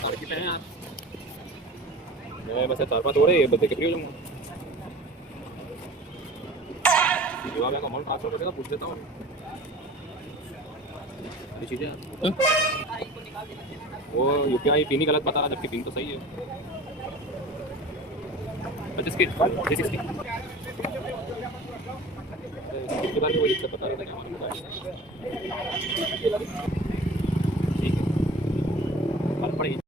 साढ़े कितने हैं यार? मैं बस 4-5 हो रहे हैं, बंदे के फ्री हो जाऊंगा। जवाब है अमाउंट ट्रांसफर करेगा, पूछ देता हूँ सारी चीज़ें। वो यूपीआई पिन ही गलत बता रहा, जबकि पिन तो सही है। 25 की 360 इसके बाद वही दिक्कत बता रहा था कि हमारे मोबाइल ठीक है, फर्क पड़ेगी।